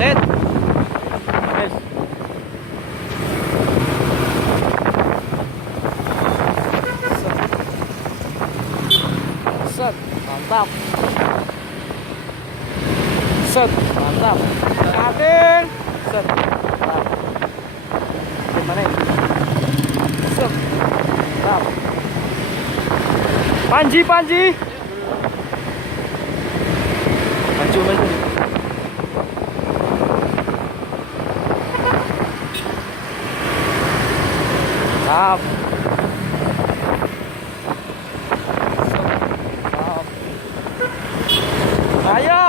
Set. Yes. Set. Mantap. Set. Mantap. Katin. Set. Mantap. Gimana ini? Set. Mantap. Panji. Maju. Mantap. Ayo.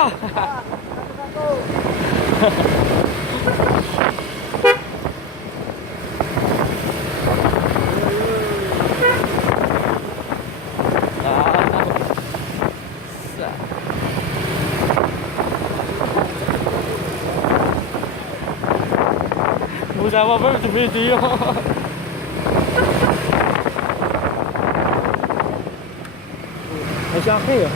Udah apa video. Masih oke ya?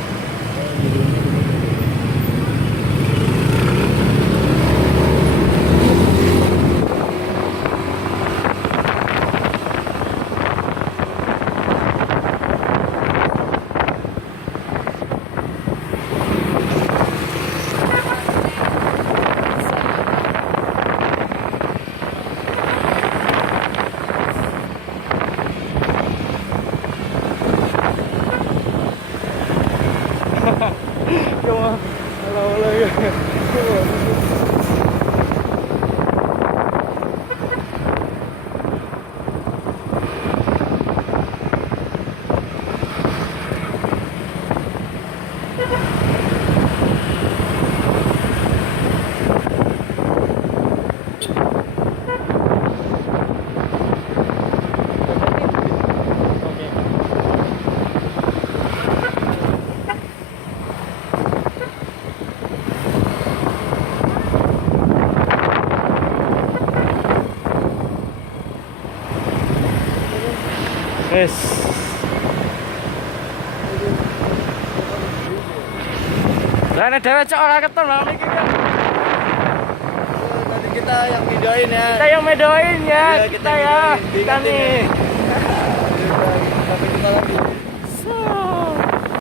Yes. Lah nek dhewe cok ora keton lah niki kan. Tadi kita yang videoin ya. Kita yang medoin ya, Iya, kita ya. Kita nih. Sampai kita lagi.